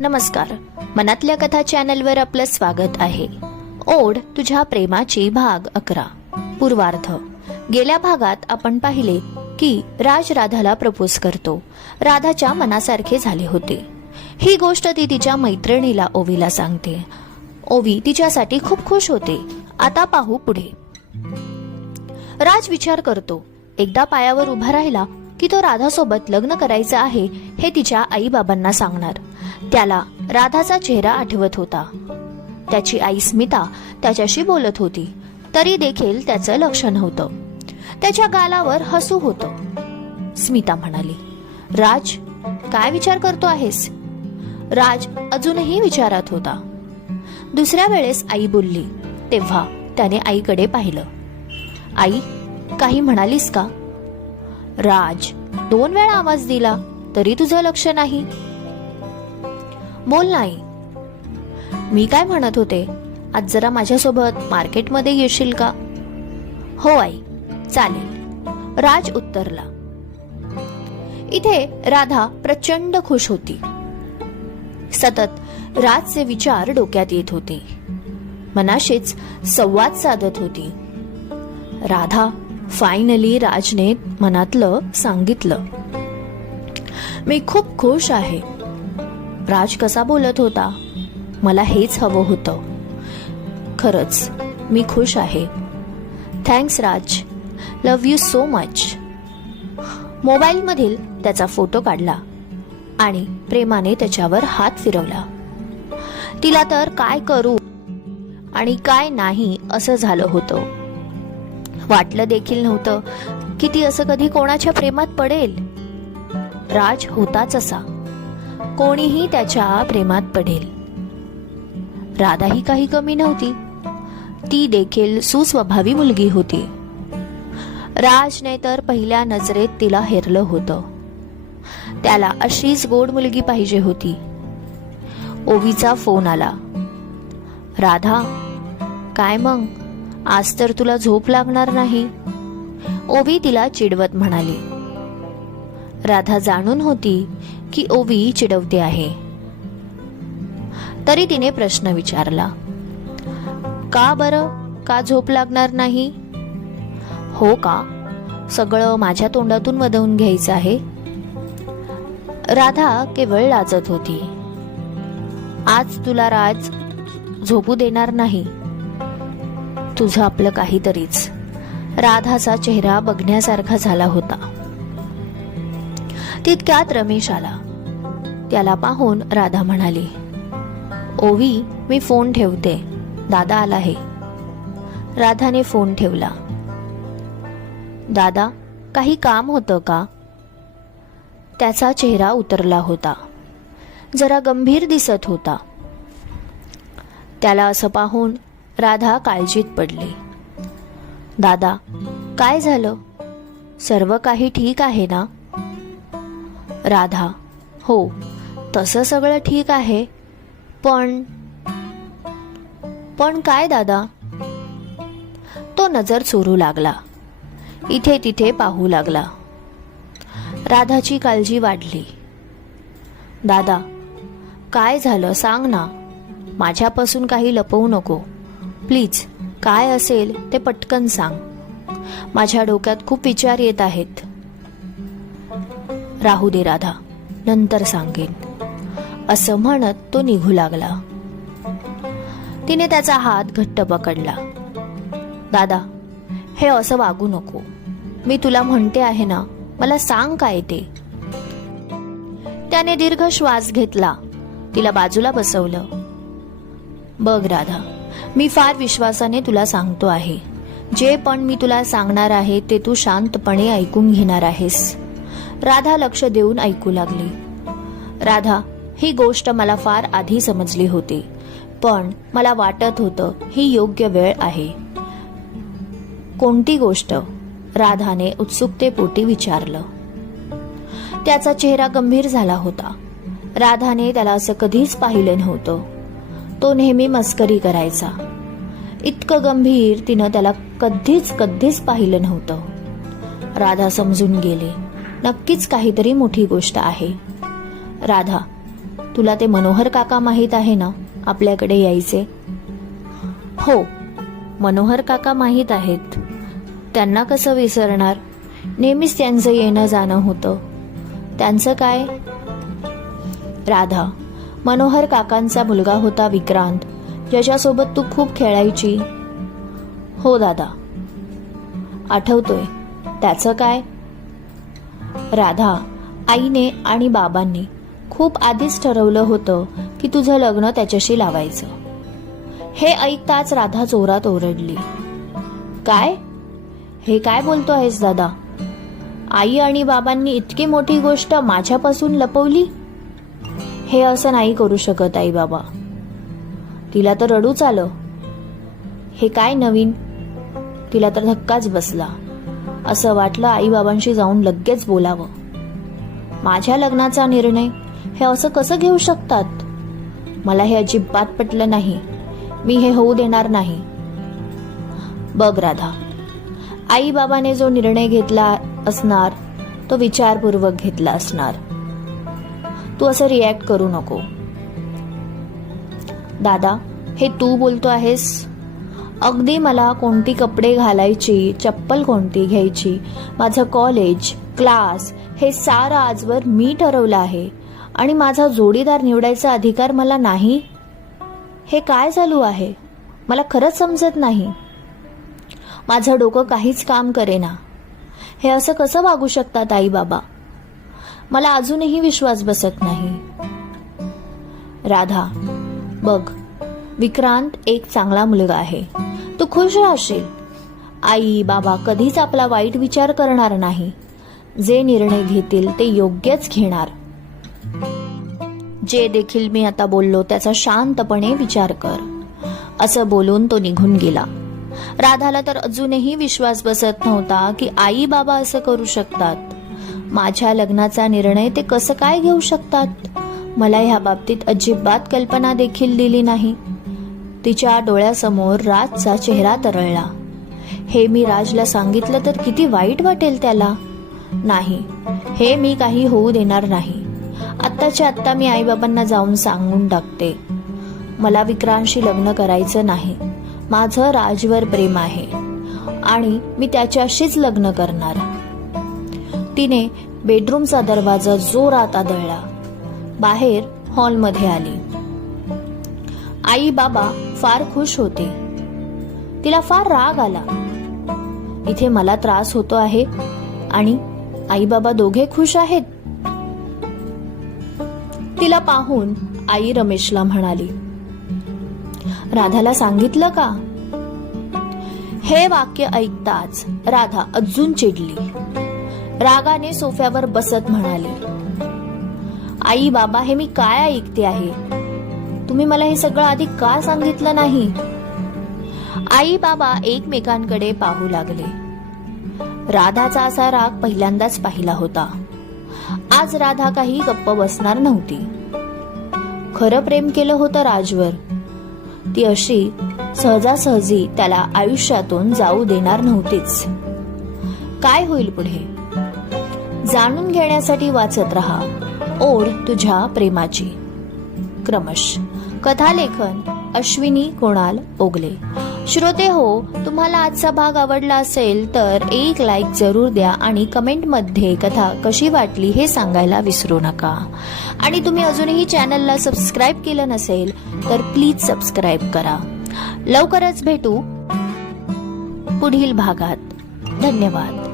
नमस्कार, मनातल्या कथा चॅनलवर आपलं स्वागत आहे. ओढ तुझ्या प्रेमाची भाग 11 पूर्वार्ध. गेल्या भागात आपण पाहिले की राज राधाला प्रपोज करतो. राधाच्या मनासारखे झाले होते. ही गोष्ट ती तिच्या मैत्रिणीला ओवीला सांगते. ओवी तिच्यासाठी खूप खुश होते. आता पाहू पुढे. राज विचार करतो, एकदा पायावर उभा राहिला की तो राधासोबत लग्न करायचं आहे हे तिच्या आई बाबांना सांगणार. त्याला राधाचा चेहरा आठवत होता. त्याची आई स्मिता त्याच्याशी बोलत होती, तरी देखील त्याचं लक्ष नव्हतं. त्याच्या गालावर हसू होतं. स्मिता म्हणाली, राज, काय विचार करतो आहेस? राज अजूनही विचारात होता. दुसऱ्या वेळेस आई बोलली तेव्हा त्याने आईकडे पाहिलं. आई, काही म्हणालीस का? राज 2 वेळा आवाज दिला तरी तुझं लक्ष नाही. बोल नाही. मी काय म्हणत होते, आज जरा माझ्यासोबत मार्केटमध्ये येशील का? हो आई, चालेल, राज उत्तरला. इथे राधा प्रचंड खुश होती. सतत राजचे विचार डोक्यात येत होते. मनाशीच संवाद साधत होती. राधा फायनली राजने मनातलं सांगितलं. मी खूप खुश आहे. राज कसा बोलत होता, मला हेच हवं होतं. खरंच मी खुश आहे. Thanks Raj, love you so much. Mobile मधील त्याचा फोटो काढला आणि प्रेमाने त्याच्यावर हात फिरवला. तिला तर काय करू आणि काय नाही असं झालं होतं. वाटलं देखील नव्हतं की ती असं कधी कोणाच्या प्रेमात पडेल. राज होताच असा, कोणीही त्याच्या प्रेमात पडेल. राधाही काही कमी नव्हती. ती देखील सुस्वभावी मुलगी होती. राजने तर पहिल्या नजरेत तिला हेरलं होतं. त्याला अशीच गोड मुलगी पाहिजे होती. ओवीचा फोन आला. राधा, काय मग, आज तर तुला झोप लागणार नाही. ओवी तिला चिडवत म्हणाली. राधा जाणून होती की ओवी चिडवते आहे, तरी तिने प्रश्न विचारला, का बरं, का झोप लागणार नाही? हो का, सगळं माझ्या तोंडातून वदवून घ्यायचं आहे? राधा केवळ लाजत होती. आज तुला राज झोपू देणार नाही. तुझं आपलं काहीतरीच. राधाचा चेहरा बघण्यासारखा झाला होता. तितक्यात रमेश आला. त्याला पाहून राधा म्हणाली, ओवी, मी फोन ठेवते, दादा आला आहे. राधाने फोन ठेवला. दादा, काही काम होतं का? त्याचा चेहरा उतरला होता. जरा गंभीर दिसत होता. त्याला असं पाहून राधा काळजीत पडली. दादा, काय झालं? सर्व काही ठीक आहे ना? राधा, हो, तसं सगळं ठीक आहे, पण काय दादा? तो नजर चोरू लागला. इथे तिथे पाहू लागला. राधाची काळजी वाढली. दादा, काय झालं सांग ना. माझ्यापासून काही लपवू नको प्लीज. काय असेल ते पटकन सांग. माझ्या डोक्यात खूप विचार येत आहेत. राहू दे राधा, नंतर सांगेन, असं म्हणत तो निघू लागला. तिने त्याचा हात घट्ट पकडला. दादा, हे असं वागू नको. मी तुला म्हणते आहे ना, मला सांग काय ते. त्याने दीर्घ श्वास घेतला. तिला बाजूला बसवलं. बघ राधा, मी फार विश्वासाने तुला सांगतो आहे. जे पण मी तुला सांगणार आहे ते तू शांतपणे ऐकून घेणार आहेस. राधा लक्ष देऊन ऐकू लागली. राधा, ही गोष्ट मला फार आधी समजली होती, पण मला वाटत होतं ही योग्य वेळ आहे. कोणती गोष्ट? राधाने उत्सुकतेपोटी विचारलं. त्याचा चेहरा गंभीर झाला होता. राधाने त्याला असं कधीच पाहिलं नव्हतं. तो नेहमी मस्करी करायचा. इतकं गंभीर तिनं त्याला कधीच पाहिलं नव्हतं. राधा समजून गेली, नक्कीच काहीतरी मोठी गोष्ट आहे. राधा, तुला ते मनोहर काका माहीत आहे ना, आपल्याकडे यायचे? हो, मनोहर काका माहीत आहेत. त्यांना कसं विसरणार? नेहमीच त्यांचं येणं जाणं होतं. त्यांचं काय? राधा, मनोहर काकांचा मुलगा होता विक्रांत, ज्याच्यासोबत तू खूप खेळायची. हो दादा, आठवतोय. त्याचं काय? राधा, आईने आणि बाबांनी खूप आधीच ठरवलं होतं की तुझं लग्न त्याच्याशी लावायचं. हे ऐकताच राधा जोरात ओरडली. काय? हे काय बोलतो आहेस दादा? आई आणि बाबांनी इतकी मोठी गोष्ट माझ्यापासून लपवली? हे असं नाही करू शकत आई बाबा. तिला तर रडूच आलं. हे काय नवीन? तिला तर धक्काच बसला. असं वाटलं आई बाबांशी जाऊन लगेच बोलावं. माझ्या लग्नाचा निर्णय हे असं कसं घेऊ शकतात? मला हे अजिबात पटलं नाही. मी हे होऊ देणार नाही. बघ राधा, आई बाबाने जो निर्णय घेतला असणार तो विचारपूर्वक घेतला असणार. तू असं रिॲक्ट करू नको. दादा, हे तू बोलतो आहेस? अगदी मला कोणती कपडे घालायची, चप्पल कोणती घ्यायची, माझं कॉलेज, क्लास हे सारं आजवर मी ठरवलं आहे आणि माझा जोडीदार निवडायचा अधिकार मला नाही? हे काय चालू आहे? मला खरंच समजत नाही. माझं डोकं काहीच काम करेना. हे असं कसं वागू शकतात आई बाबा? मला अजूनही विश्वास बसत नाही. राधा, बघ, विक्रांत एक चांगला मुलगा आहे. तू खुश राहशील. आई बाबा कधीच आपला वाईट विचार करणार नाही. जे निर्णय घेतील ते योग्यच घेणार. जे देखील मी आता बोललो त्याचा शांतपणे विचार कर. असं बोलून तो निघून गेला. राधाला तर अजूनही विश्वास बसत नव्हता की आई बाबा असं करू शकतात. माझ्या लग्नाचा निर्णय ते कसं काय घेऊ शकतात? मला ह्या बाबतीत अजिबात कल्पना देखील दिली नाही. तिच्या डोळ्यासमोर राजचा चेहरा तरळला. हे मी राजला सांगितलं तर किती वाईट वाटेल त्याला. नाही, हे मी काही होऊ देणार नाही. आत्ताच्या आत्ता मी आईबाबांना जाऊन सांगून टाकते. मला विक्रांतशी लग्न करायचं नाही. माझं राजवर प्रेम आहे आणि मी त्याच्याशीच लग्न करणार. तिने बेडरूमचा दरवाजा जोरात आदळला. बाहेर हॉलमध्ये आली. आई बाबा फार खुश होते. तिला फार राग आला. इथे मला त्रास होतो आहे आणि आई बाबा दोघे खुश आहेत. तिला पाहून आई रमेशला म्हणाली, राधाला सांगितलं का? हे वाक्य ऐकताच राधा अजून चिडली. रागाने सोफ्यावर बसत म्हणाली, आई बाबा, हे मी काय ऐकते आहे? तुम्ही मला हे सगळं आधी का सांगितलं नाही? आई बाबा एकमेकांकडे पाहू लागले. राधाचा असा राग पहिल्यांदाच पाहिला होता. आज राधा काही गप्प बसणार नव्हती. खरं प्रेम केलं होतं राजवर. ती अशी सहजासहजी त्याला आयुष्यातून जाऊ देणार नव्हतीच. काय होईल पुढे जाणून घेण्यासाठी वाचत रहा ओढ तुझ्या प्रेमाची. क्रमश कथालेखन अश्विनी कुणाल ओगले. श्रोते हो, तुम्हाला आजचा भाग आवडला असेल तर एक लाईक जरूर द्या आणि कमेंटमध्ये कथा कशी वाटली हे सांगायला विसरू नका. आणि तुम्ही अजूनही चॅनलला सबस्क्राईब केलं नसेल तर प्लीज सबस्क्राईब करा. लवकरच भेटू पुढील भागात. धन्यवाद.